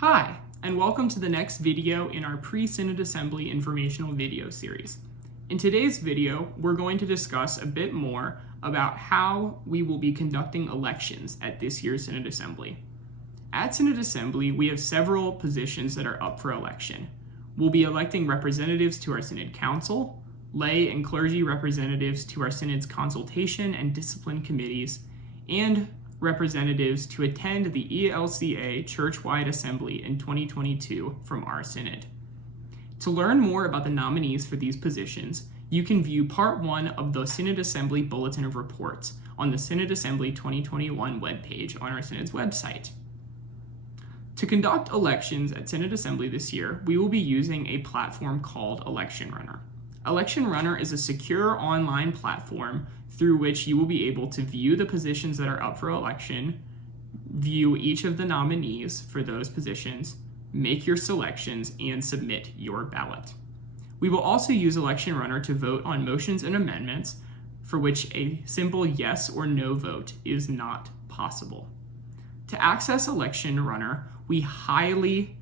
Hi, and welcome to the next video in our pre-Synod Assembly informational video series. In today's video, we're going to discuss a bit more about how we will be conducting elections at this year's Synod Assembly. At Synod Assembly, we have several positions that are up for election. We'll be electing representatives to our Synod Council, lay and clergy representatives to our Synod's consultation and discipline committees, and representatives to attend the ELCA Church-wide Assembly in 2022 from our Synod. To learn more about the nominees for these positions, you can view Part 1 of the Synod Assembly Bulletin of Reports on the Synod Assembly 2021 webpage on our Synod's website. To conduct elections at Synod Assembly this year, we will be using a platform called Election Runner. Election Runner is a secure online platform through which you will be able to view the positions that are up for election, view each of the nominees for those positions, make your selections, and submit your ballot. We will also use Election Runner to vote on motions and amendments for which a simple yes or no vote is not possible. To access Election Runner, we highly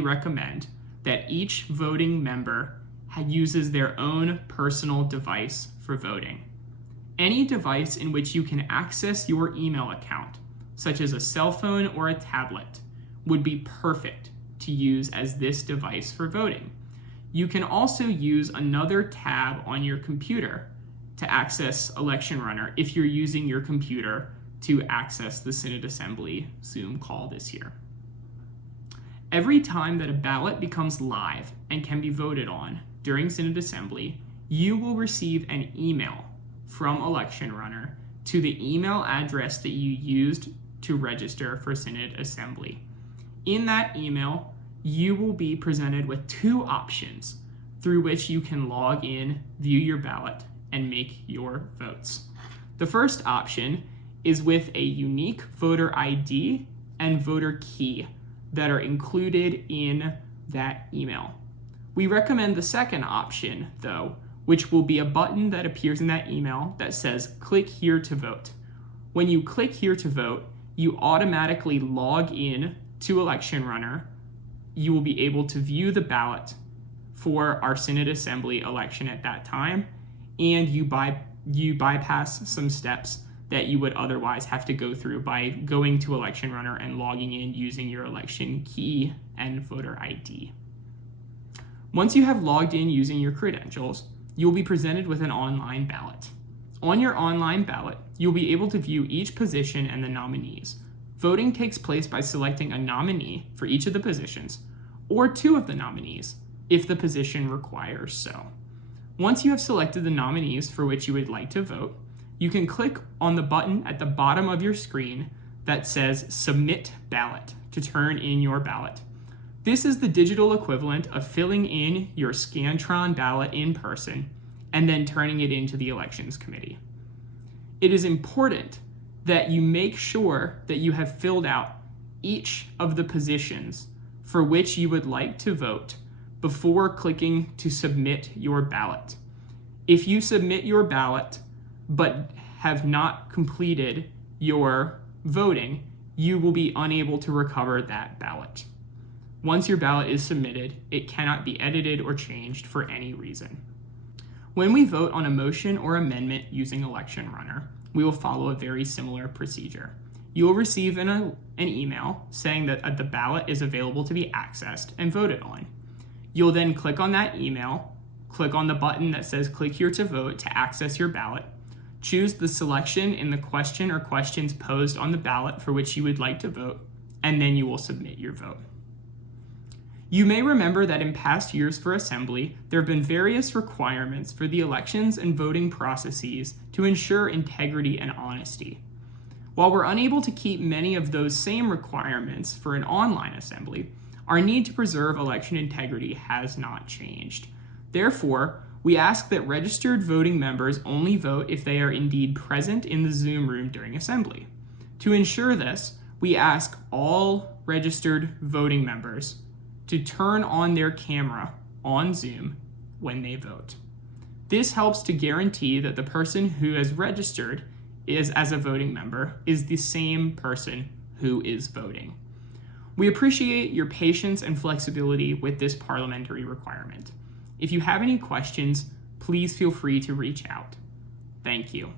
recommend that each voting member uses their own personal device for voting. Any device in which you can access your email account, such as a cell phone or a tablet, would be perfect to use as this device for voting. You can also use another tab on your computer to access Election Runner if you're using your computer to access the Synod Assembly Zoom call this year. Every time that a ballot becomes live and can be voted on during Synod Assembly, you will receive an email from Election Runner to the email address that you used to register for Synod Assembly. In that email, you will be presented with two options through which you can log in, view your ballot, and make your votes. The first option is with a unique voter ID and voter key that are included in that email. We recommend the second option, though, which will be a button that appears in that email that says, "Click here to vote." When you click here to vote, you automatically log in to Election Runner. You will be able to view the ballot for our Synod Assembly election at that time, and you bypass some steps that you would otherwise have to go through by going to Election Runner and logging in using your election key and voter ID. Once you have logged in using your credentials, you will be presented with an online ballot. On your online ballot, you'll be able to view each position and the nominees. Voting takes place by selecting a nominee for each of the positions, or two of the nominees, if the position requires so. Once you have selected the nominees for which you would like to vote, you can click on the button at the bottom of your screen that says Submit Ballot to turn in your ballot. This is the digital equivalent of filling in your Scantron ballot in person and then turning it into the Elections Committee. It is important that you make sure that you have filled out each of the positions for which you would like to vote before clicking to submit your ballot. If you submit your ballot but have not completed your voting, you will be unable to recover that ballot. Once your ballot is submitted, it cannot be edited or changed for any reason. When we vote on a motion or amendment using Election Runner, we will follow a very similar procedure. You will receive an email saying that the ballot is available to be accessed and voted on. You'll then click on that email, click on the button that says Click here to vote to access your ballot, choose the selection in the question or questions posed on the ballot for which you would like to vote, and then you will submit your vote. You may remember that in past years for Assembly, there have been various requirements for the elections and voting processes to ensure integrity and honesty. While we're unable to keep many of those same requirements for an online assembly, our need to preserve election integrity has not changed. Therefore, we ask that registered voting members only vote if they are indeed present in the Zoom room during assembly. To ensure this, we ask all registered voting members to turn on their camera on Zoom when they vote. This helps to guarantee that the person who has registered as a voting member is the same person who is voting. We appreciate your patience and flexibility with this parliamentary requirement. If you have any questions, please feel free to reach out. Thank you.